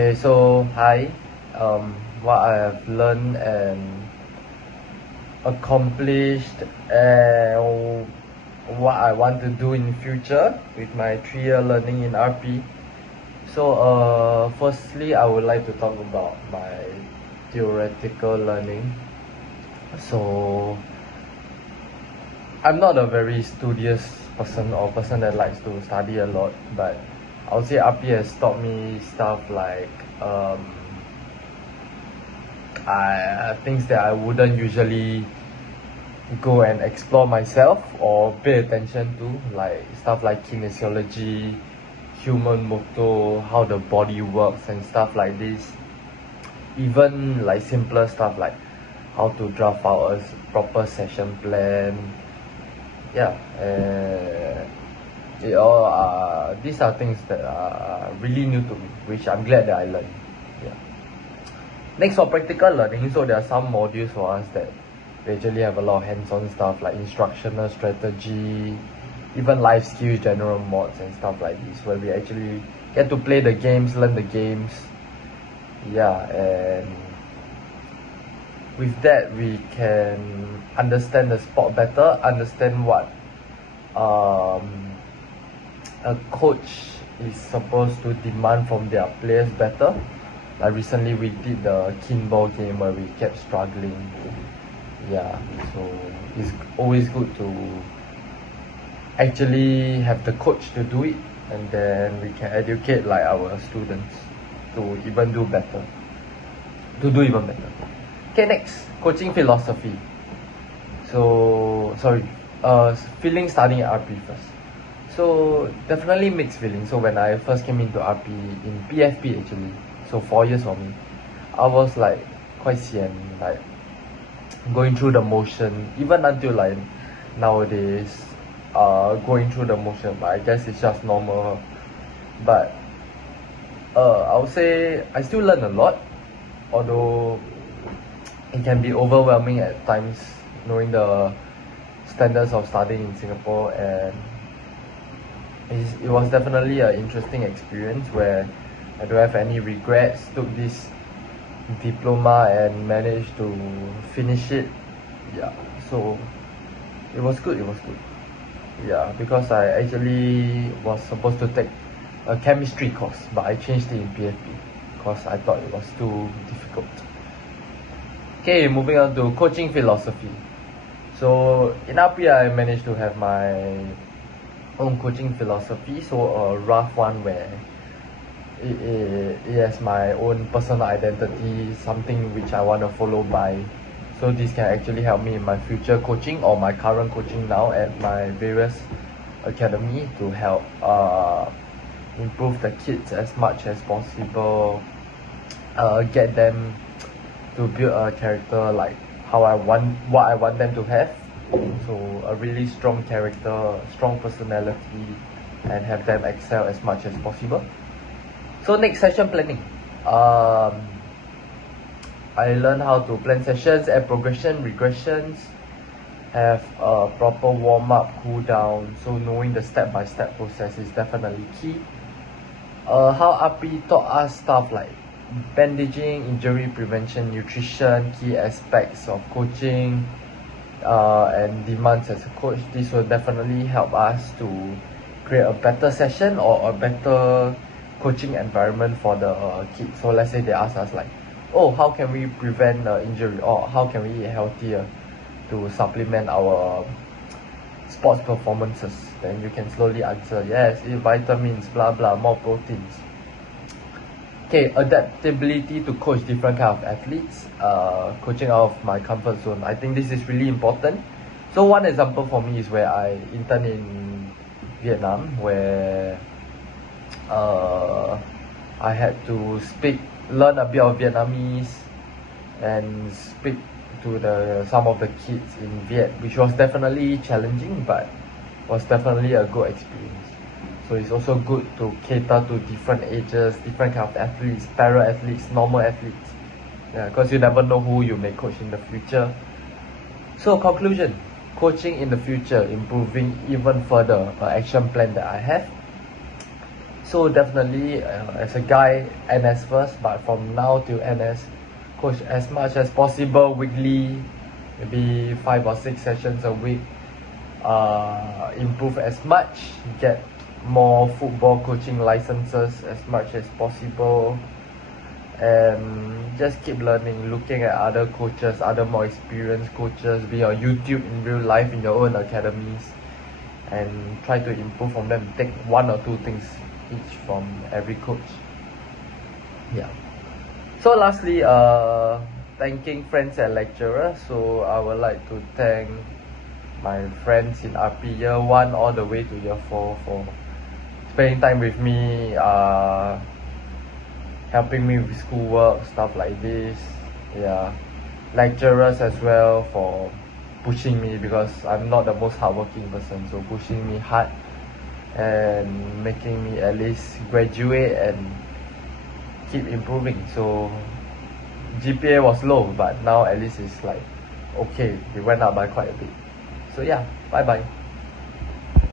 Okay, so hi. What I have learned and accomplished, and what I want to do in future with my 3-year learning in RP. So, firstly, I would like to talk about my theoretical learning. So, I'm not a very studious person or person that likes to study a lot, but I would say RP has taught me stuff like things that I wouldn't usually go and explore myself or pay attention to, like stuff like kinesiology, human motor, how the body works and stuff like this. Even like simpler stuff like how to draft out a proper session plan. Yeah, these are things that are really new to me, which I'm glad that I learned. Yeah. Next, for practical learning, so there are some modules for us that they actually have a lot of hands-on stuff like instructional strategy, even life skills, general mods and stuff like this, where we actually get to play the games, learn the games. Yeah, and with that we can understand the sport better, understand what a coach is supposed to demand from their players better. Like recently we did the kinball game where we kept struggling. Yeah, so it's always good to actually have the coach to do it, and then we can educate like our students to even do better, Okay, next, coaching philosophy. So sorry, feeling starting at RP first. So definitely mixed feelings. So when I first came into RP in PFP actually, so 4 years for me, I was like quite sian, like going through the motion, even until like nowadays, going through the motion. But I guess it's just normal. But I would say I still learn a lot, although it can be overwhelming at times knowing the standards of studying in Singapore, and it was definitely an interesting experience where I don't have any regrets. Took this diploma and managed to finish it. Yeah, so it was good. Yeah, because I actually was supposed to take a chemistry course, but I changed it in PFP because I thought it was too difficult. Okay, moving on to coaching philosophy. So in RP I managed to have my own coaching philosophy, so a rough one where it has my own personal identity, something which I want to follow by. So this can actually help me in my future coaching or my current coaching now at my various academy to help improve the kids as much as possible, get them to build a character like what I want them to have. So a really strong character, strong personality, and have them excel as much as possible. So next, session planning. I learned how to plan sessions, add progression, regressions, have a proper warm-up, cool down. So knowing the step-by-step process is definitely key. How RP taught us stuff like bandaging, injury prevention, nutrition, key aspects of coaching, and demands as a coach. This will definitely help us to create a better session or a better coaching environment for the kids. So let's say they ask us like, oh, how can we prevent injury, or how can we eat healthier to supplement our sports performances? Then you can slowly answer, yes, eat vitamins, blah blah, more proteins. Okay, adaptability to coach different kind of athletes, coaching out of my comfort zone. I think this is really important. So one example for me is where I interned in Vietnam, where I had to learn a bit of Vietnamese and speak to some of the kids in Viet, which was definitely challenging, but was definitely a good experience. So it's also good to cater to different ages, different kind of athletes, para athletes, normal athletes. Yeah, because you never know who you may coach in the future. So conclusion, coaching in the future, improving even further action plan that I have. So definitely as a guy, NS first, but from now till NS, coach as much as possible weekly, maybe 5 or 6 sessions a week. Improve as much, get more football coaching licenses as much as possible, and just keep learning, looking at other coaches, other more experienced coaches, be on YouTube in real life in your own academies, and try to improve from them. Take 1 or 2 things each from every coach. Yeah. So lastly, thanking friends and lecturers. So I would like to thank my friends in RP year 1 all the way to year 4 for spending time with me, helping me with schoolwork, stuff like this. Yeah. Lecturers as well for pushing me, because I'm not the most hardworking person, so pushing me hard and making me at least graduate and keep improving. So GPA was low, but now at least it's like okay, it went up by quite a bit. So yeah, bye bye.